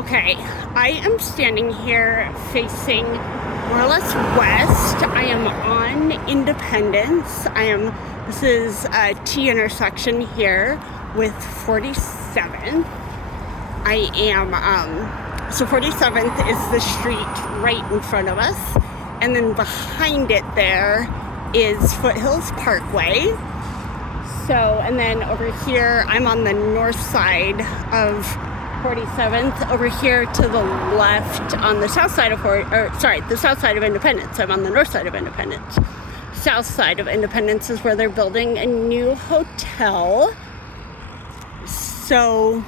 Okay, I am standing here facing more or less west. I am on Independence. This is a T intersection here with 47th. So 47th is the street right in front of us. And then behind it there is Foothills Parkway. And then over here, I'm on the north side of 47th. Over here to the left on the south side of the south side of Independence. I'm on the north side of Independence. South side of Independence is where they're building a new hotel. So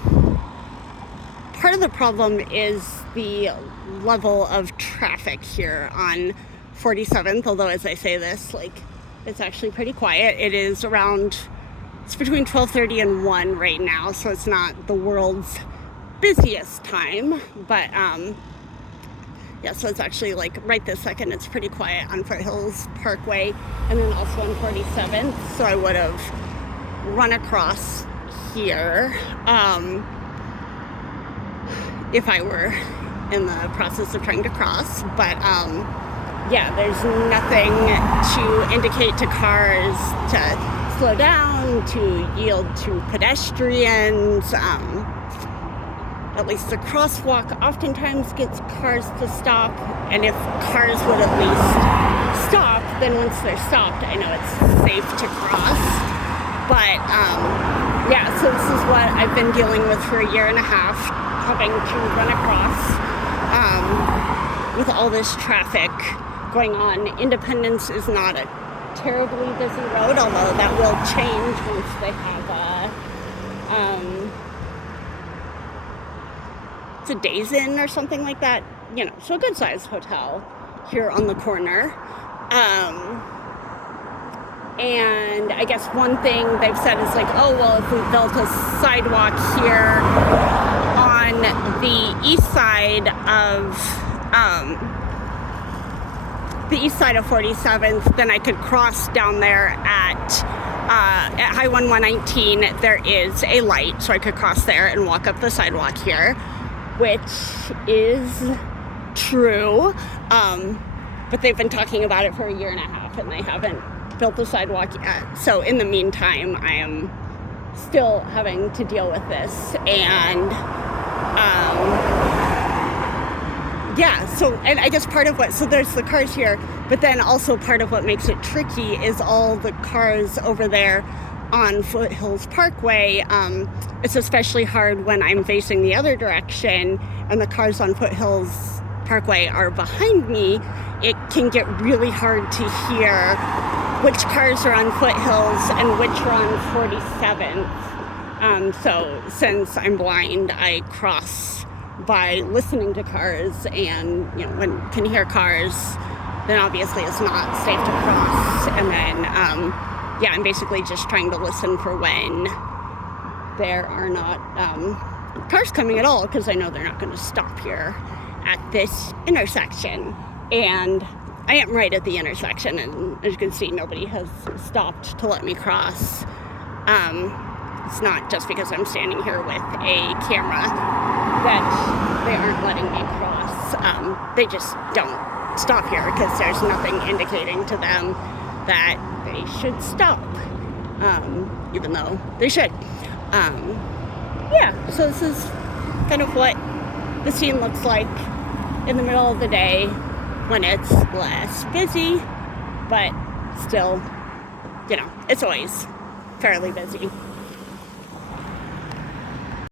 part of the problem is the level of traffic here on 47th, although as I say this, it's actually pretty quiet. It's between 12:30 and 1 right now, so it's not the world's busiest time, but so it's actually right this second it's pretty quiet on Foothills Parkway and then also on 47th. So I would have run across here if I were in the process of trying to cross, but there's nothing to indicate to cars to slow down, to yield to pedestrians. At least the crosswalk oftentimes gets cars to stop, and if cars would at least stop, then once they're stopped, I know it's safe to cross. But so this is what I've been dealing with for a year and a half, having to run across with all this traffic going on. Independence is not a terribly busy road, although that will change once they have it's a Days Inn or something like that, so a good sized hotel here on the corner. And I guess one thing they've said is if we built a sidewalk here on the east side of 47th, then I could cross down there at Highway 119. There is a light, so I could cross there and walk up the sidewalk here, which is true. But they've been talking about it for a year and a half, and they haven't built the sidewalk yet. So in the meantime, I am still having to deal with this, and and I guess there's the cars here, but then also part of what makes it tricky is all the cars over there on Foothills Parkway. It's especially hard when I'm facing the other direction and the cars on Foothills Parkway are behind me. It can get really hard to hear which cars are on Foothills and which are on 47th. So since I'm blind, I cross by listening to cars, and when I can hear cars, then obviously it's not safe to cross. And then I'm basically just trying to listen for when there are not cars coming at all, because I know they're not going to stop here at this intersection. And I am right at the intersection, and as you can see, nobody has stopped to let me cross. It's not just because I'm standing here with a camera that they aren't letting me cross. They just don't stop here because there's nothing indicating to them that they should stop, even though they should. So this is kind of what the scene looks like in the middle of the day when it's less busy, but still, it's always fairly busy.